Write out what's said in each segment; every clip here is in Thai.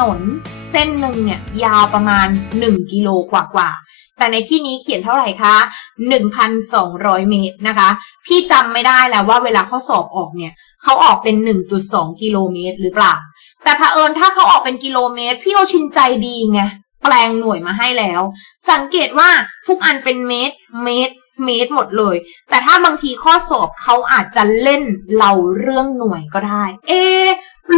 นนเส้นหนึ่งเนี่ยยาวประมาณ 1 กิโลกว่าๆ แต่ในที่นี้เขียนเท่าไหร่คะ 1,200 เมตรนะคะ พี่จำไม่ได้แล้วว่าเวลาข้อสอบออกเนี่ยเขาออกเป็น 1.2 กิโลเมตรหรือเปล่า แต่เผอิญถ้าเขาออกเป็นกิโลเมตร พี่โอชินใจดีไง แปลงหน่วยมาให้แล้ว สังเกตว่าทุกอันเป็นเมตร เมตรเมตรหมดเลย แต่ถ้าบางทีข้อสอบเขาอาจจะเล่นเราเรื่องหน่วยก็ได้ เอ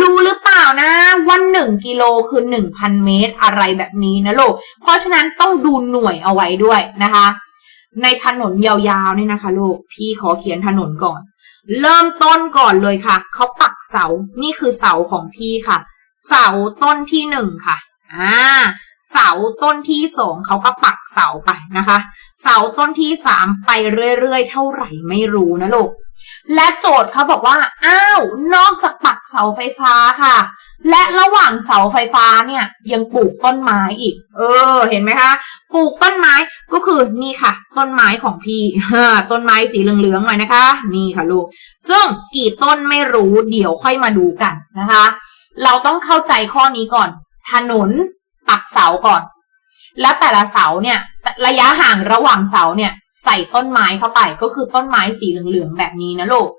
รู้หรือเปล่านะว่าหนึ่งกิโลคือหนึ่งพันเมตรอะไรแบบนี้นะลูก เพราะฉะนั้นต้องดูหน่วยเอาไว้ด้วยนะคะ ในถนนยาวๆนี่นะคะลูก พี่ขอเขียนถนนก่อน เริ่มต้นก่อนเลยค่ะ เขาปักเสา นี่คือเสาของพี่ค่ะ เสาต้นที่หนึ่งค่ะ อ่า เสาต้นที่สองเขาก็ปักเสาไปนะคะ เสาต้นที่สามไปเรื่อยๆ เท่าไหร่ไม่รู้นะลูก และโจทย์เขาบอกว่า อ้าว นอกจากปักเสาไฟฟ้าค่ะ และระหว่างเสาไฟฟ้าเนี่ย ยังปลูกต้นไม้อีก เออ เห็นไหมคะ ปลูกต้นไม้ก็คือนี่ค่ะ ต้นไม้ของพี่ต้นไม้สีเหลืองๆหน่อยนะคะ นี่ค่ะลูก ซึ่งกี่ต้นไม่รู้เดี๋ยวค่อยมาดูกันนะคะ เราต้องเข้าใจข้อนี้ก่อน ถนนปักเสาก่อน แล้วแต่ละเสาเนี่ยระยะห่างระหว่างเสาเนี่ยใส่ต้นไม้เข้าไปก็คือต้นไม้สีเหลืองๆแบบนี้นะลูก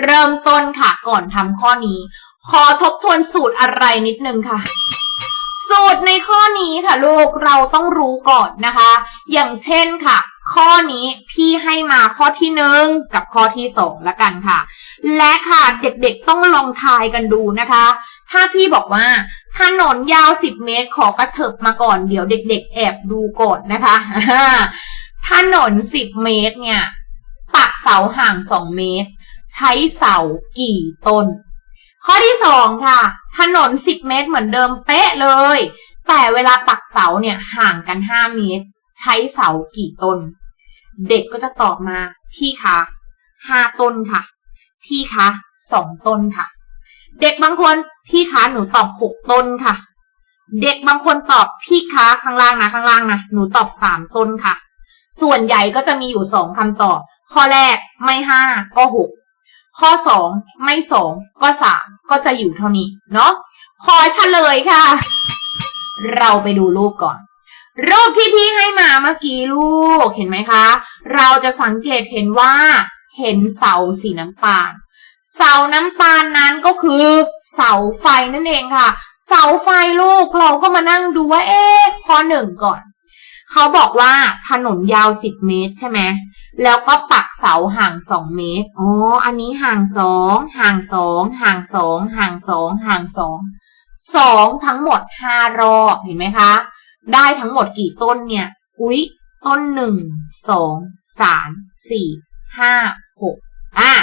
เริ่มต้นค่ะก่อนทำข้อนี้ ขอทบทวนสูตรอะไรนิดนึงค่ะ สูตรในข้อนี้ค่ะลูกเราต้องรู้ก่อนนะคะ อย่างเช่นค่ะ ข้อนี้พี่ ข้อที่หนึ่งกับข้อที่สองละกันค่ะ และค่ะเด็กๆต้องลองทายกันดูนะคะ ถ้าพี่บอกว่าถนนยาว 10 เมตรขอกระเถิบมาก่อนเดี๋ยวเด็ก ๆ แอบดูก่อนนะคะถนน 10 เมตรเนี่ยปักเสาห่าง 2 เมตร ใช้เสากี่ต้น ข้อที่ 2 ค่ะ ถนน 10 เมตรเหมือนเดิมเป๊ะเลย แต่เวลาปักเสาเนี่ยห่างกัน 5 เมตร ใช้เสากี่ต้น เด็กก็จะตอบมา พี่คะ5ต้นค่ะ พี่คะ2ต้นค่ะ เด็กบางคนพี่คะหนูตอบ6ต้นค่ะ เด็กบางคนตอบพี่คะข้างล่างนะข้างล่างนะหนูตอบ3ต้นค่ะ ส่วนใหญ่ก็จะมีอยู่2คำตอบ ข้อแรกไม่5ก็6ข้อ2ไม่2ก็3ก็จะอยู่เท่านี้เนาะขอเฉลยค่ะ เราไปดูรูปก่อน รูปที่พี่ให้มาเมื่อกี้ลูกเห็นไหมคะ เราจะสังเกตเห็นว่าเห็นเสาสีน้ำตาล เสาน้ำตาลนั้นก็คือเสาไฟนั่นเองค่ะ เสาไฟลูกเราก็มานั่งดูว่าเอ๊ะข้อหนึ่งก่อน เขาบอกว่าถนนยาว 10 เมตรใช่ไหมแล้วก็ปักเสาห่าง 2 เมตรอ๋ออันนี้ห่าง 2 ห่าง 2 ห่าง 2 ห่าง 2 ห่าง 2 2 ทั้งหมด 5 รอบเห็นไหมคะ ได้ทั้งหมดกี่ต้นเนี่ย อุ๊ย ต้นหนึ่งสองสามสี่ห้าหกอะ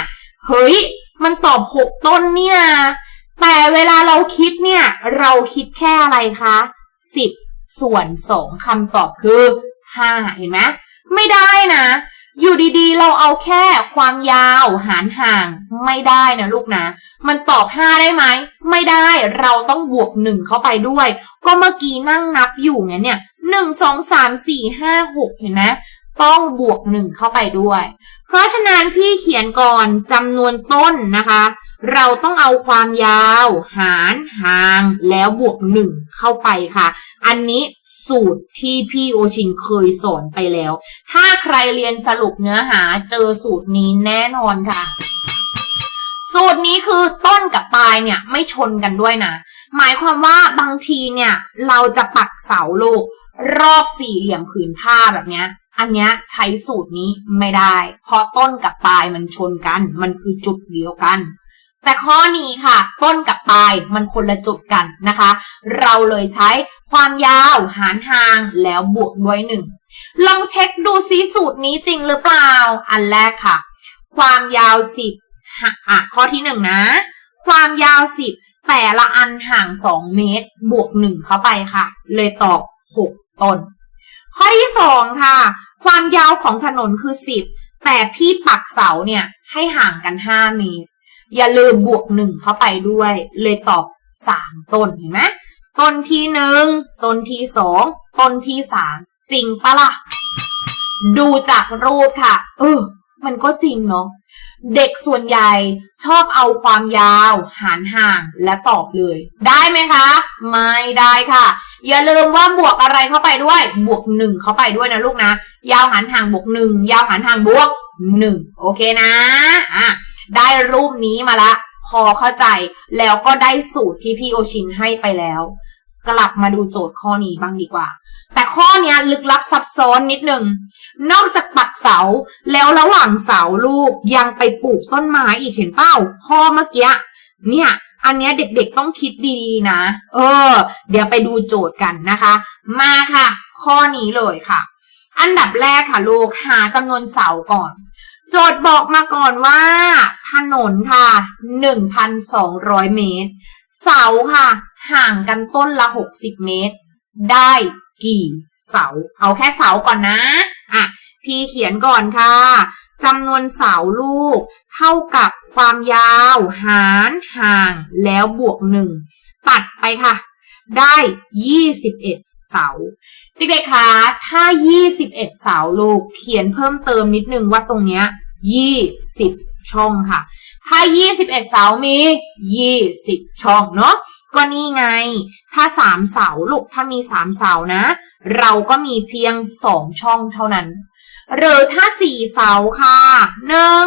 เฮ้ย มันตอบหกต้นเนี่ยแต่เวลาเราคิดเนี่ย เราคิดแค่อะไรคะสิบส่วนสองคำตอบคือห้าเห็นไหมไม่ได้นะ อยู่ดีๆ เราเอาแค่ความยาวหารห่างไม่ได้นะลูกนะ มันตอบ 5 ได้ไหม ไม่ได้เราต้องบวก 1 เข้าไปด้วย ก็เมื่อกี้นั่งนับอยู่ไงเนี่ย1 2 3 4 5 6เห็นไหมต้องบวก 1 เข้าไปด้วย เพราะฉะนั้นพี่เขียนก่อนจำนวนต้นนะคะ เราต้องเอาความยาว หารหางแล้วบวก1เข้าไปค่ะ อันนี้สูตรที่พี่โอชินเคยสอนไปแล้ว ถ้าใครเรียนสรุปเนื้อหาเจอสูตรนี้แน่นอนค่ะ สูตรนี้คือต้นกับปลายเนี่ยไม่ชนกันด้วยนะ หมายความว่าบางทีเนี่ย เราจะปักเสาลูกรอบสี่เหลี่ยมผืนผ้าแบบเนี้ยอันเนี้ยใช้สูตรนี้ไม่ได้ เพราะต้นกับปลายมันชนกัน มันคือจุดเดียวกัน แต่ข้อนี้ค่ะ ต้นกับปลายมันคนละจุดกันนะคะ เราเลยใช้ความยาวหารห่างแล้วบวกด้วยหนึ่งลองเช็คดูซิสูตรนี้จริงหรือเปล่า อันแรกค่ะ ความยาวสิบอะข้อที่หนึ่งนะ ความยาวสิบแต่ละอันห่างสองเมตร บวกหนึ่งเข้าไปค่ะ เลยตอบหกต้น ข้อที่สองค่ะ ความยาวของถนนคือสิบแต่พี่ปักเสาเนี่ยให้ห่างกันห้าเมตร อย่าลืมบวกหนึ่งเข้าไปด้วย เลยตอบสามต้นเห็นไหมต้นที่หนึ่งต้นที่สองต้นที่สามจริงปะล่ะ ดูจากรูปค่ะ เออ มันก็จริงเนาะเด็กส่วนใหญ่ชอบเอาความยาว หารห่างและตอบเลย ได้ไหมคะ ไม่ได้ค่ะ อย่าลืมว่าบวกอะไรเข้าไปด้วย บวกหนึ่งเข้าไปด้วยนะลูกนะ ยาวหารห่างบวกหนึ่งยาวหารห่างบวกหนึ่งโอเคนะอะ ได้รูปนี้มาละ พอเข้าใจแล้วก็ได้สูตรที่พี่โอชินให้ไปแล้ว กลับมาดูโจทย์ข้อนี้บ้างดีกว่า แต่ข้อนี้ลึกลับซับซ้อนนิดหนึ่ง นอกจากปักเสา แล้วระหว่างเสาลูกยังไปปลูกต้นไม้อีกเห็นเป้าข้อเมื่อกี้เนี่ยอันนี้เด็กๆต้องคิดดีๆนะ เออ เดี๋ยวไปดูโจทย์กันนะคะ มาค่ะ ข้อนี้เลยค่ะ อันดับแรกค่ะลูกหาจำนวนเสาก่อน โจทย์บอกมาก่อนว่า ถนนค่ะ 1,200 เมตร เสาค่ะ ห่างกันต้นละ 60 เมตร ได้กี่เสา เอาแค่เสาก่อนนะ อะ พี่เขียนก่อนค่ะจำนวนเสาลูก เท่ากับความยาวหารห่างแล้วบวกหนึ่งตัดไปค่ะ ได้ 21 เสา เด็กๆคะถ้า 21 เสาลูก เขียนเพิ่มเติมนิดนึงว่าตรงเนี้ย 20 ช่องค่ะ ถ้า 21 เสา มี 20 ช่องเนาะ ก็นี่ไง ถ้า 3 เสาลูก ถ้ามี 3 เสานะ เราก็มีเพียง 2 ช่องเท่านั้น หรือถ้า 4 เสาค่ะ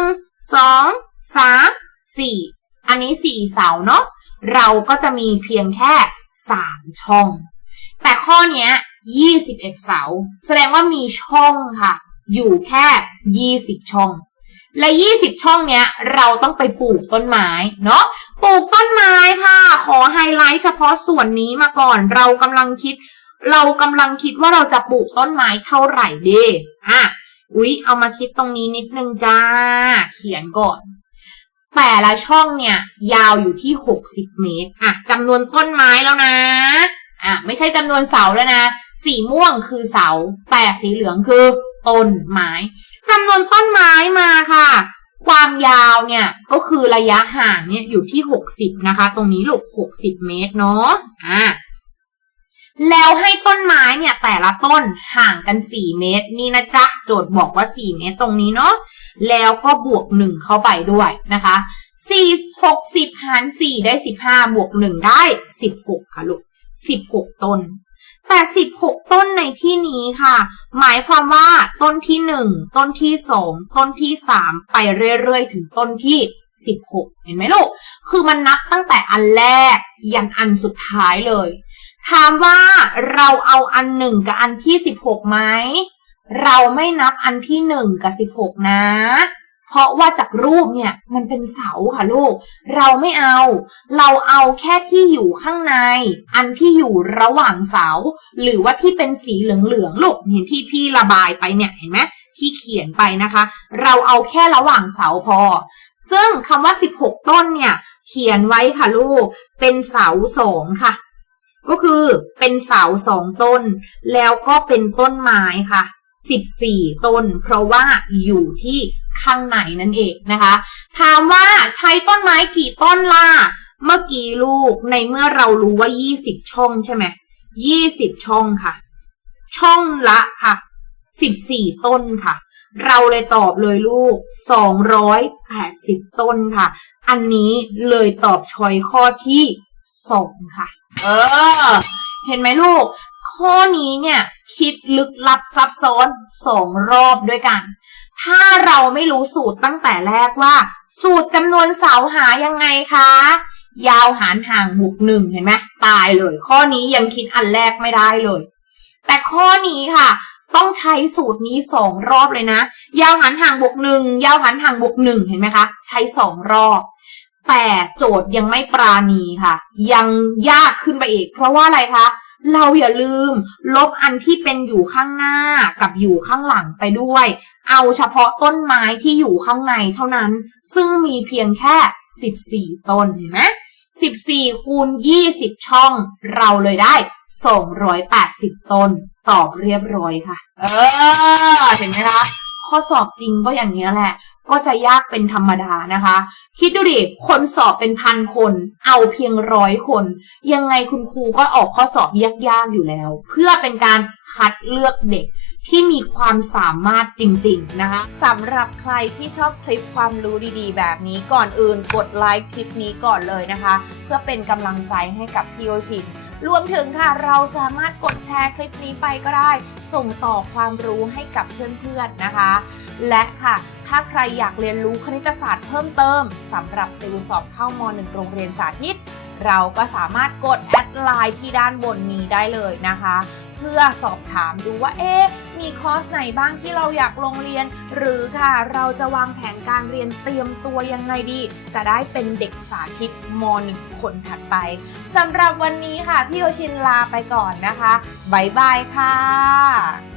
1 2 3 4 อันนี้ 4 เสาเนาะ เราก็จะมีเพียงแค่ 3 ช่อง แต่ข้อเนี้ย21 เสา แสดงว่ามีช่องค่ะ อยู่แค่ 20 ช่อง และ 20 ช่องเนี้ย เราต้องไปปลูกต้นไม้เนาะปลูกต้นไม้ค่ะ ขอไฮไลท์เฉพาะส่วนนี้มาก่อน เรากำลังคิด เรากำลังคิดว่าเราจะปลูกต้นไม้เท่าไหร่ดีอะอุ๊ย เอามาคิดตรงนี้นิดนึงจ้า เขียนก่อน แต่ละช่องเนี่ย ยาวอยู่ที่ 60 เมตรอะจำนวนต้นไม้แล้วนะอะไม่ใช่จำนวนเสาแล้วนะ สีม่วงคือเสา แต่สีเหลืองคือ ต้นไม้จำนวนต้นไม้มาค่ะ ความยาวเนี่ยก็คือระยะห่างเนี่ยอยู่ที่ 60 นะคะ ตรงนี้ลูก60 เมตรเนาะอะแล้วให้ต้นไม้เนี่ยแต่ละต้นห่างกัน 4 เมตร นี่นะจ๊ะ โจทย์บอกว่า 4 เมตรตรงนี้เนาะแล้วก็บวก 1 เข้าไปด้วยนะคะ4 60 หาร 4 ได้ 15 บวก 1 ได้ 16 ค่ะลูก 16 ต้น แต่ 16 ต้นในที่นี้ค่ะ หมายความว่าต้นที่ 1 ต้นที่ 2 ต้นที่ 3 ไปเรื่อยๆ ถึงต้นที่ 16 เห็นไหมลูก คือมันนับตั้งแต่อันแรกยันอันสุดท้ายเลย ถามว่าเราเอาอันหนึ่งกับอันที่ 16ไหม เราไม่นับอันที่ 1 กับ 16 นะ เพราะว่าจากรูปเนี่ยมันเป็นเสาค่ะลูก เราไม่เอา เราเอาแค่ที่อยู่ข้างใน อันที่อยู่ระหว่างเสา หรือว่าที่เป็นสีเหลืองๆลูกเห็นที่พี่ระบายไปเนี่ยเห็นไหมที่เขียนไปนะคะ เราเอาแค่ระหว่างเสาพอ ซึ่งคำว่า 16 ต้นเนี่ยเขียนไว้ค่ะลูก เป็นเสาสองค่ะ ก็คือเป็นเสาสองต้น แล้วก็เป็นต้นไม้ค่ะ 14 ต้น เพราะว่าอยู่ที่ ข้างในนั่นเองนะคะ ถามว่าใช้ต้นไม้กี่ต้นล่ะ เมื่อกี้ลูกในเมื่อเรารู้ว่า 20 ช่องใช่ไหม20ช่องค่ะ ช่องละค่ะ14ต้นค่ะ เราเลยตอบเลยลูก280ต้นค่ะ อันนี้เลยตอบชอยข้อที่2ค่ะ เออ เห็นไหมลูก ข้อนี้เนี่ย คิดลึกลับซับซ้อนสองรอบด้วยกัน ถ้าเราไม่รู้สูตรตั้งแต่แรกว่า สูตรจำนวนเสาหายังไงคะ ยาวหารห่างบวกหนึ่งเห็นไหมตายเลย ข้อนี้ยังคิดอันแรกไม่ได้เลย แต่ข้อนี้ค่ะ ต้องใช้สูตรนี้สองรอบเลยนะ ยาวหันห่างบวกหนึ่งยาวหันห่างบวกหนึ่งเห็นไหมคะ ใช้สองรอบ แต่โจทย์ยังไม่ปราณีค่ะ ยังยากขึ้นไปอีก เพราะว่าอะไรคะ เราอย่าลืมลบอันที่เป็นอยู่ข้างหน้ากับอยู่ข้างหลังไปด้วย เอาเฉพาะต้นไม้ที่อยู่ข้างในเท่านั้น ซึ่งมีเพียงแค่ 14 ต้นเห็นไหม14 คูณ 20 ช่อง เราเลยได้ 280 ต้น ตอบเรียบร้อยค่ะ เออ เห็นไหมคะ ข้อสอบจริงก็อย่างนี้ยแหละ ก็จะยากเป็นธรรมดานะคะ คิดดูดิ คนสอบเป็นพันคน เอาเพียงร้อยคน ยังไงคุณครูก็ออกข้อสอบยากๆอยู่แล้ว เพื่อเป็นการคัดเลือกเด็กที่มีความสามารถจริงๆนะคะสำหรับใครที่ชอบคลิปความรู้ดีๆ แบบนี้ก่อนอื่นกดไลค์คลิปนี้ก่อนเลยนะคะ เพื่อเป็นกำลังใจให้กับพี่โอชินรวมถึงค่ะเราสามารถกดแชร์คลิปนี้ไปก็ได้ ส่งต่อความรู้ให้กับเพื่อนๆนะคะ และค่ะ ถ้าใครอยากเรียนรู้คณิตศาสตร์เพิ่มเติมสำหรับติวสอบเข้าม .1 โรงเรียนสาธิต เราก็สามารถกดแอดไลน์ที่ด้านบนนี้ได้เลยนะคะ เพื่อสอบถามดูว่าเอ๊ะมีคอร์สไหนบ้างที่เราอยากลงเรียน หรือค่ะเราจะวางแผนการเรียนเตรียมตัวยังไงดี จะได้เป็นเด็กสาธิตม .1 คนถัดไปสำหรับวันนี้ค่ะ พี่โอชินลาไปก่อนนะคะบ๊ายบายค่ะ